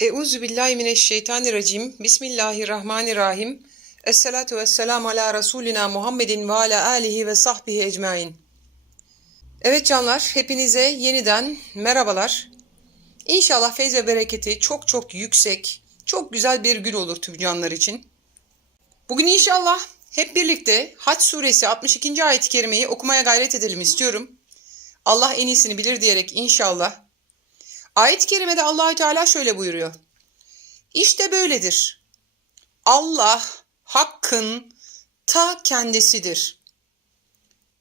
Euzu billahi mineşşeytanirracim. Bismillahirrahmanirrahim. Esselatu vesselamu ala Resulina Muhammedin ve ala alihi ve sahbihi ecmain. Evet canlar, hepinize yeniden merhabalar. İnşallah feyz ve bereketi çok çok yüksek, çok güzel bir gün olur tüm canlar için. Bugün inşallah hep birlikte Haç suresi 62. ayet-i kerimeyi okumaya gayret edelim istiyorum. Allah en iyisini bilir diyerek inşallah Ayet-i kerimede Allahü Teala şöyle buyuruyor. İşte böyledir. Allah hakkın ta kendisidir.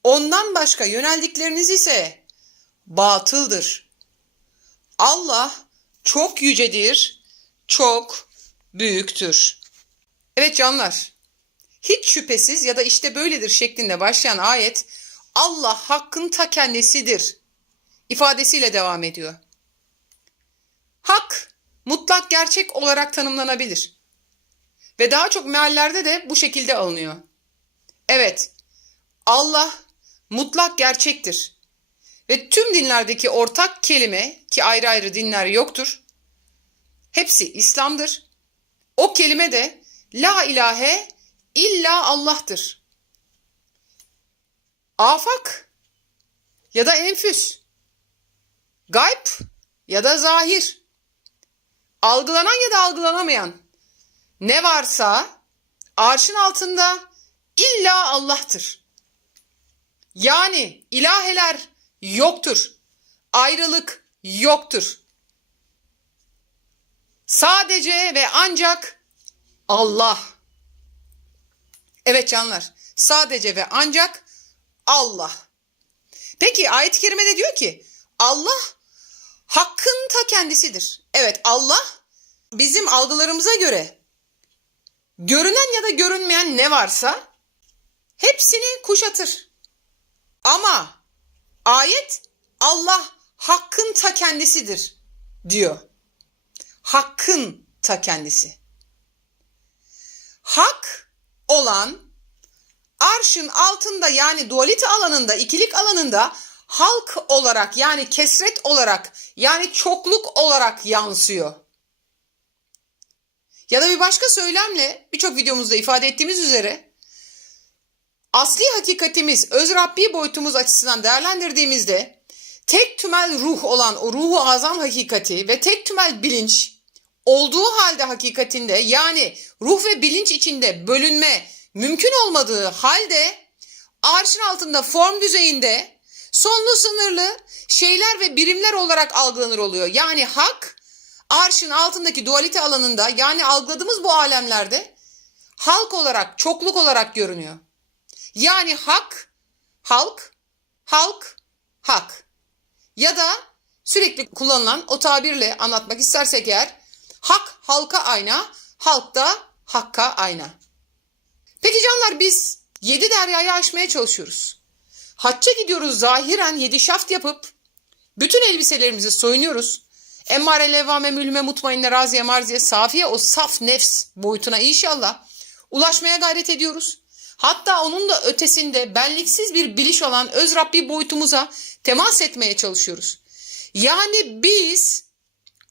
Ondan başka yöneldikleriniz ise batıldır. Allah çok yücedir, çok büyüktür. Evet canlar, hiç şüphesiz ya da işte böyledir şeklinde başlayan ayet Allah hakkın ta kendisidir ifadesiyle devam ediyor. Hak mutlak gerçek olarak tanımlanabilir. Ve daha çok meallerde de bu şekilde alınıyor. Evet, Allah mutlak gerçektir. Ve tüm dinlerdeki ortak kelime ki ayrı ayrı dinler yoktur. Hepsi İslam'dır. O kelime de la ilahe illa Allah'tır. Afak ya da enfüs, gayb ya da zahir, algılanan ya da algılanamayan ne varsa arşın altında illa Allah'tır. Yani ilaheler yoktur. Ayrılık yoktur. Sadece ve ancak Allah. Evet canlar, sadece ve ancak Allah. Peki ayet-i kerimede diyor ki Allah hakkın ta kendisidir. Evet Allah bizim algılarımıza göre görünen ya da görünmeyen ne varsa hepsini kuşatır. Ama ayet Allah hakkın ta kendisidir diyor. Hakkın ta kendisi. Hak olan arşın altında yani dualite alanında, ikilik alanında halk olarak yani kesret olarak yani çokluk olarak yansıyor. Ya da bir başka söylemle birçok videomuzda ifade ettiğimiz üzere asli hakikatimiz, öz Rabbi boyutumuz açısından değerlendirdiğimizde tek tümel ruh olan o ruhu azam hakikati ve tek tümel bilinç olduğu halde hakikatinde yani ruh ve bilinç içinde bölünme mümkün olmadığı halde arşın altında form düzeyinde sonlu sınırlı şeyler ve birimler olarak algılanır oluyor. Yani hak arşın altındaki dualite alanında yani algıladığımız bu alemlerde halk olarak, çokluk olarak görünüyor. Yani hak, halk, halk, hak. Ya da sürekli kullanılan o tabirle anlatmak istersek eğer hak halka ayna, halk da hakka ayna. Peki canlar biz yedi deryayı aşmaya çalışıyoruz. Hacca gidiyoruz zahiren yedi şaft yapıp bütün elbiselerimizi soyunuyoruz. Emmare levvame mülme mutmainne raziye marziye safiye o saf nefs boyutuna inşallah ulaşmaya gayret ediyoruz. Hatta onun da ötesinde benliksiz bir biliş olan öz Rabbi boyutumuza temas etmeye çalışıyoruz. Yani biz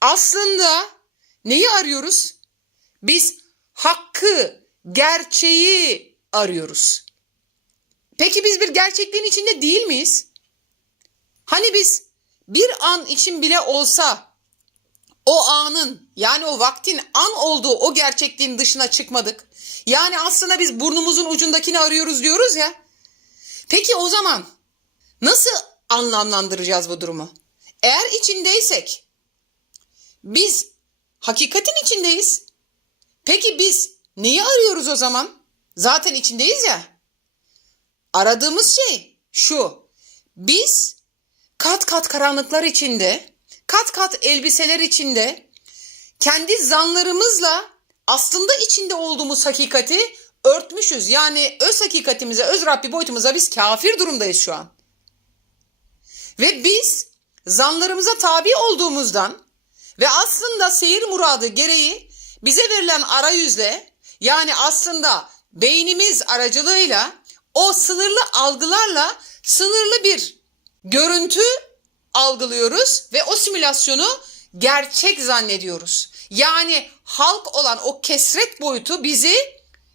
aslında neyi arıyoruz? Biz hakkı, gerçeği arıyoruz. Peki biz bir gerçekliğin içinde değil miyiz? Hani biz bir an için bile olsa o anın yani o vaktin an olduğu o gerçekliğin dışına çıkmadık. Yani aslında biz burnumuzun ucundakini arıyoruz diyoruz ya. Peki o zaman nasıl anlamlandıracağız bu durumu? Eğer içindeysek biz hakikatin içindeyiz. Peki biz neyi arıyoruz o zaman? Zaten içindeyiz ya. Aradığımız şey şu. Biz kat kat karanlıklar içinde, kat kat elbiseler içinde kendi zanlarımızla aslında içinde olduğumuz hakikati örtmüşüz. Yani öz hakikatimize, öz Rabbi boyutumuza biz kafir durumdayız şu an. Ve biz zanlarımıza tabi olduğumuzdan ve aslında seyir muradı gereği bize verilen arayüzle yani aslında beynimiz aracılığıyla o sınırlı algılarla sınırlı bir görüntü algılıyoruz ve o simülasyonu gerçek zannediyoruz. yani halk olan o kesret boyutu bizi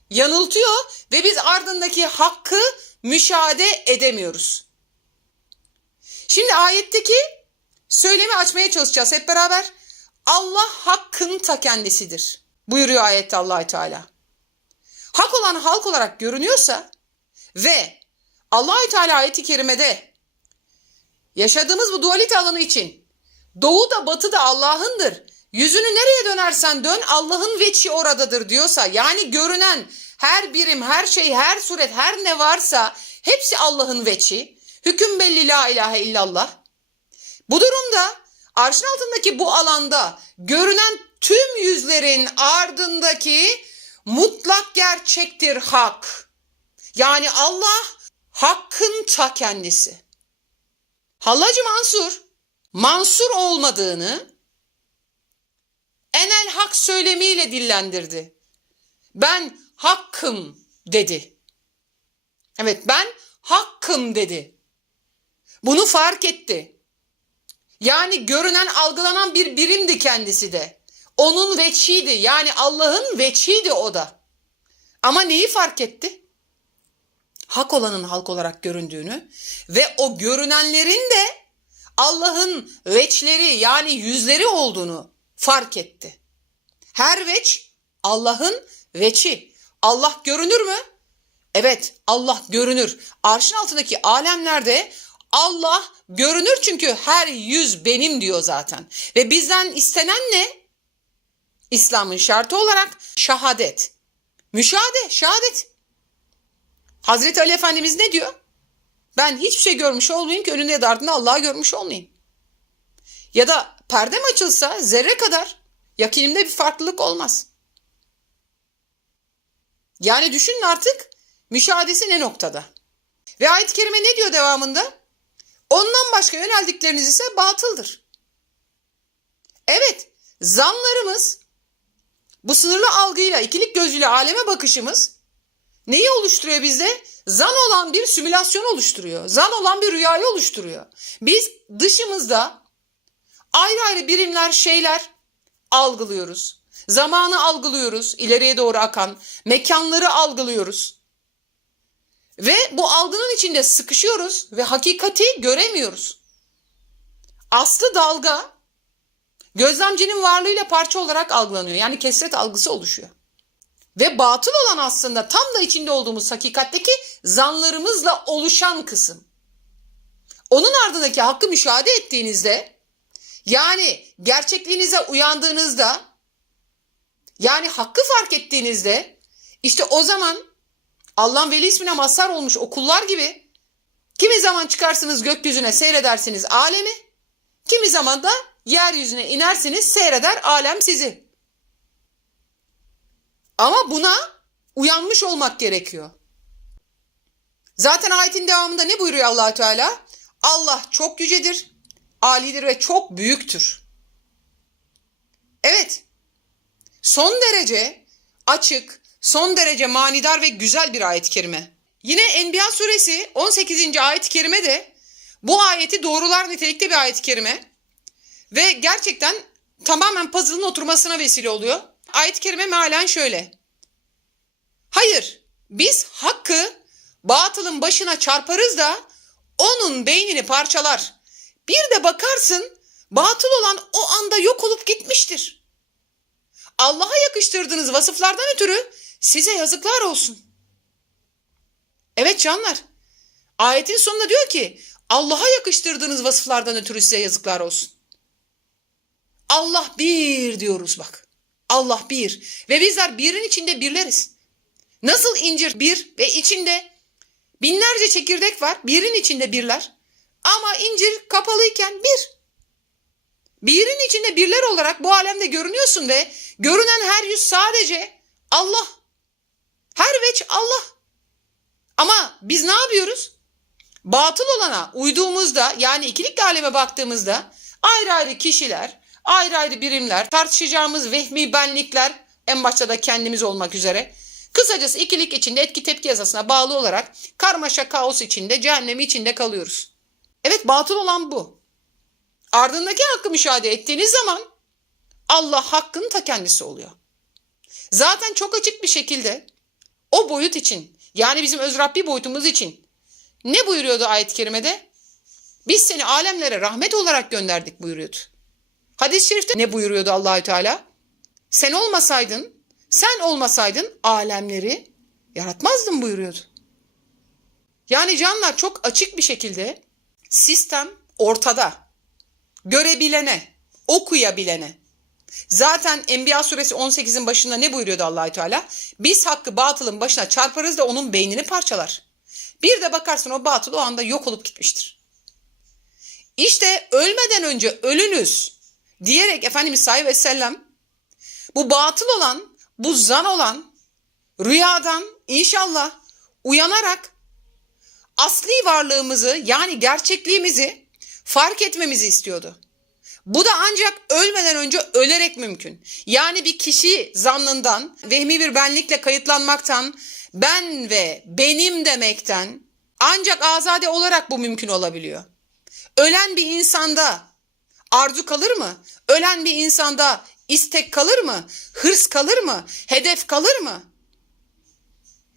yanıltıyor ve biz ardındaki hakkı müşahede edemiyoruz. Şimdi ayetteki söylemi açmaya çalışacağız hep beraber. Allah hakkın ta kendisidir. Buyuruyor ayette Allahü Teala. Hak olan halk olarak görünüyorsa ve Allahü Teala ayeti kerimede yaşadığımız bu dualite alanı için doğu da batı da Allah'ındır. Yüzünü nereye dönersen dön Allah'ın veçi oradadır diyorsa yani görünen her birim, her şey, her suret, her ne varsa hepsi Allah'ın veçi. Hüküm belli la ilahe illallah. Bu durumda arşın altındaki bu alanda görünen tüm yüzlerin ardındaki mutlak gerçektir hak. Yani Allah hakkın ta kendisi. Hallacı Mansur, Mansur olmadığını enel hak söylemiyle dillendirdi. Ben hakkım dedi. Evet ben hakkım dedi. Bunu fark etti. Yani görünen algılanan bir birimdi kendisi de. Onun veçiydi yani Allah'ın veçiydi o da. Ama neyi fark etti? Hak olanın halk olarak göründüğünü ve o görünenlerin de Allah'ın veçleri yani yüzleri olduğunu fark etti. Her veç Allah'ın veçi. Allah görünür mü? Evet Allah görünür. Arşın altındaki alemlerde Allah görünür çünkü her yüz benim diyor zaten. Ve bizden istenen ne? İslam'ın şartı olarak şahadet. Müşahede, şehadet. Hazreti Ali Efendimiz ne diyor? Ben hiçbir şey görmüş olmayayım ki önünde ya da ardında Allah'ı görmüş olmayayım. Ya da perdem açılsa zerre kadar yakinimde bir farklılık olmaz. Yani düşünün artık müşahadesi ne noktada? Ve ayet-i kerime ne diyor devamında? Ondan başka yöneldikleriniz ise batıldır. Evet, zanlarımız, bu sınırlı algıyla, ikilik gözüyle aleme bakışımız neyi oluşturuyor bizde? Zan olan bir simülasyon oluşturuyor. Zan olan bir rüyayı oluşturuyor. Biz dışımızda ayrı ayrı birimler, şeyler algılıyoruz. Zamanı algılıyoruz, ileriye doğru akan, mekanları algılıyoruz. Ve bu algının içinde sıkışıyoruz ve hakikati göremiyoruz. Aslı dalga gözlemcinin varlığıyla parça olarak algılanıyor. Yani kesret algısı oluşuyor. Ve batıl olan aslında tam da içinde olduğumuz hakikatteki zanlarımızla oluşan kısım. Onun ardındaki hakkı müşahede ettiğinizde yani gerçekliğinize uyandığınızda yani hakkı fark ettiğinizde işte o zaman Allah'ın veli ismine mazhar olmuş okullar gibi kimi zaman çıkarsınız gökyüzüne seyredersiniz alemi, kimi zaman da yeryüzüne inersiniz seyreder alem sizi. Ama buna uyanmış olmak gerekiyor. Zaten ayetin devamında ne buyuruyor allah Teala? Allah çok yücedir, alidir ve çok büyüktür. Evet, son derece açık, son derece manidar ve güzel bir ayet-i kerime. Yine Enbiya suresi 18. ayet-i kerime de bu ayeti doğrular nitelikte bir ayet-i kerime. Ve gerçekten tamamen puzzle'ın oturmasına vesile oluyor. Ayet-i kerime mealen şöyle. Hayır, biz hakkı batılın başına çarparız da onun beynini parçalar. Bir de bakarsın batıl olan o anda yok olup gitmiştir. Allah'a yakıştırdığınız vasıflardan ötürü size yazıklar olsun. Evet canlar. Ayetin sonunda diyor ki Allah'a yakıştırdığınız vasıflardan ötürü size yazıklar olsun. Allah bir diyoruz bak. Allah bir. Ve bizler birin içinde birleriz. Nasıl incir bir ve içinde binlerce çekirdek var. Birin içinde birler. Ama incir kapalıyken bir. Birin içinde birler olarak bu alemde görünüyorsun ve görünen her yüz sadece Allah. Her veç Allah. Ama biz ne yapıyoruz? Batıl olana uyduğumuzda yani ikilik aleme baktığımızda ayrı ayrı kişiler, ayrı ayrı birimler, tartışacağımız vehmi benlikler en başta da kendimiz olmak üzere. Kısacası ikilik içinde etki tepki yasasına bağlı olarak karmaşa kaos içinde, cehennemi içinde kalıyoruz. Evet batıl olan bu. Ardındaki hakkı müşahede ettiğiniz zaman Allah hakkın ta kendisi oluyor. Zaten çok açık bir şekilde o boyut için yani bizim öz Rabbi boyutumuz için ne buyuruyordu ayet-i kerimede? Biz seni alemlere rahmet olarak gönderdik buyuruyordu. Hadis-i şerifte ne buyuruyordu Allahü Teala? Sen olmasaydın, sen olmasaydın alemleri yaratmazdın buyuruyordu. Yani canlar çok açık bir şekilde sistem ortada. Görebilene, okuyabilene. Zaten Enbiya suresi 18'in başında ne buyuruyordu Allahü Teala? Biz hakkı batılın başına çarparız da onun beynini parçalar. Bir de bakarsın o batıl o anda yok olup gitmiştir. İşte ölmeden önce ölünüz diyerek Efendimiz sallallahu aleyhi ve sellem bu batıl olan, bu zan olan rüyadan inşallah uyanarak asli varlığımızı yani gerçekliğimizi fark etmemizi istiyordu. Bu da ancak ölmeden önce ölerek mümkün. Yani bir kişi zannından, vehmi bir benlikle kayıtlanmaktan, ben ve benim demekten ancak azade olarak bu mümkün olabiliyor. Ölen bir insanda arzu kalır mı? Ölen bir insanda istek kalır mı? Hırs kalır mı? Hedef kalır mı?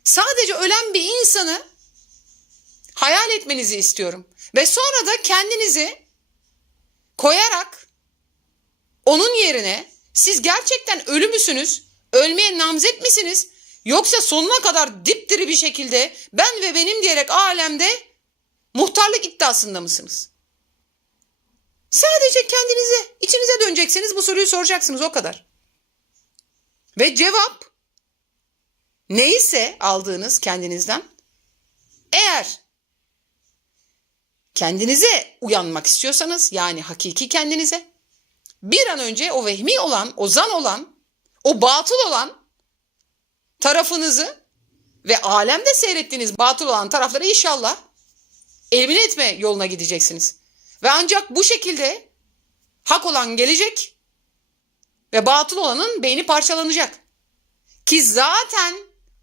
Sadece ölen bir insanı hayal etmenizi istiyorum. Ve sonra da kendinizi koyarak onun yerine siz gerçekten ölü müsünüz? Ölmeye namzet misiniz? Yoksa sonuna kadar dipdiri bir şekilde ben ve benim diyerek alemde muhtarlık iddiasında mısınız? Sadece kendinize, içinize döneceksiniz bu soruyu soracaksınız o kadar. Ve cevap neyse aldığınız kendinizden eğer kendinize uyanmak istiyorsanız yani hakiki kendinize bir an önce o vehmi olan, o zan olan, o batıl olan tarafınızı ve alemde seyrettiğiniz batıl olan tarafları inşallah elimine etme yoluna gideceksiniz. Ve ancak bu şekilde hak olan gelecek ve batıl olanın beyni parçalanacak. Ki zaten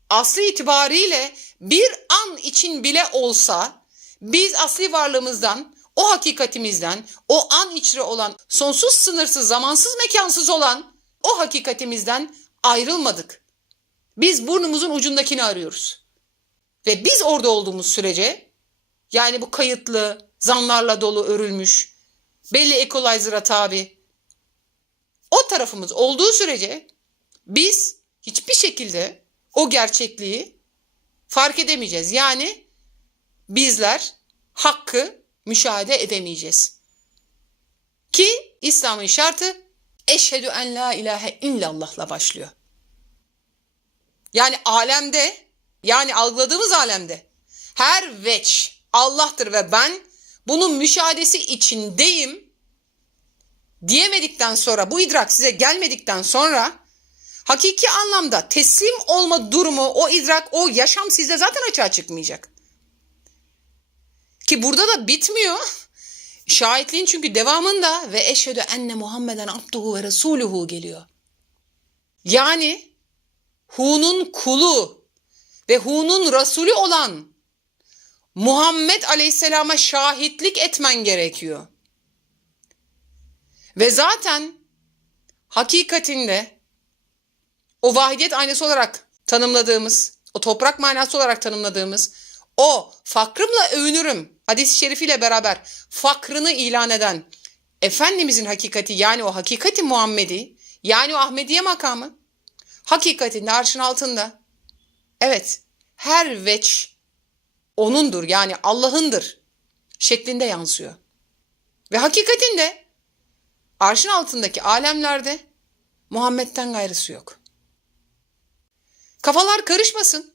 aslı itibariyle bir an için bile olsa biz asli varlığımızdan, o hakikatimizden, o an içre olan, sonsuz sınırsız, zamansız, mekansız olan o hakikatimizden ayrılmadık. Biz burnumuzun ucundakini arıyoruz. Ve biz orada olduğumuz sürece yani bu kayıtlı, zanlarla dolu örülmüş, belli equalizer'a tabi o tarafımız olduğu sürece biz hiçbir şekilde o gerçekliği fark edemeyeceğiz. Yani bizler hakkı müşahede edemeyeceğiz. Ki İslam'ın şartı eşhedü en la ilahe illallah'la başlıyor. Yani alemde yani algıladığımız alemde her veç Allah'tır ve ben bunun müşahedesi içindeyim diyemedikten sonra bu idrak size gelmedikten sonra hakiki anlamda teslim olma durumu o idrak o yaşam sizde zaten açığa çıkmayacak. Ki burada da bitmiyor. Şahitliğin çünkü devamında ve eşhedü enne Muhammeden abduhu ve resuluhu geliyor. Yani Hu'nun kulu ve Hu'nun Resulü olan Muhammed Aleyhisselam'a şahitlik etmen gerekiyor. Ve zaten hakikatinde o vahidiyet aynası olarak tanımladığımız, o toprak manası olarak tanımladığımız, o fakrımla övünürüm hadis-i şerifiyle beraber fakrını ilan eden Efendimizin hakikati yani o hakikati Muhammedi yani o Ahmediye makamı hakikatinde arşın altında. Evet her veç O'nundur yani Allah'ındır şeklinde yansıyor. Ve hakikatinde arşın altındaki alemlerde Muhammed'den gayrısı yok. Kafalar karışmasın.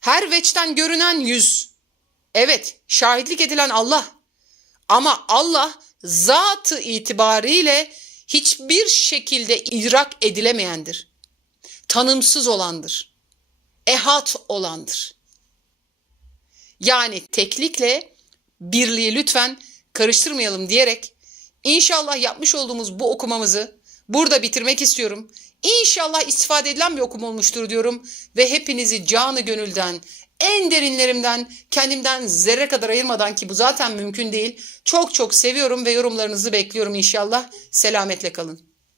Her veçten görünen yüz. Evet şahitlik edilen Allah. Ama Allah zatı itibariyle hiçbir şekilde idrak edilemeyendir. Tanımsız olandır. Ehat olandır. Yani teklikle birliği lütfen karıştırmayalım diyerek inşallah yapmış olduğumuz bu okumamızı burada bitirmek istiyorum. İnşallah istifade edilen bir okum olmuştur diyorum ve hepinizi canı gönülden, en derinlerimden, kendimden zerre kadar ayırmadan ki bu zaten mümkün değil. Çok çok seviyorum ve yorumlarınızı bekliyorum inşallah. Selametle kalın.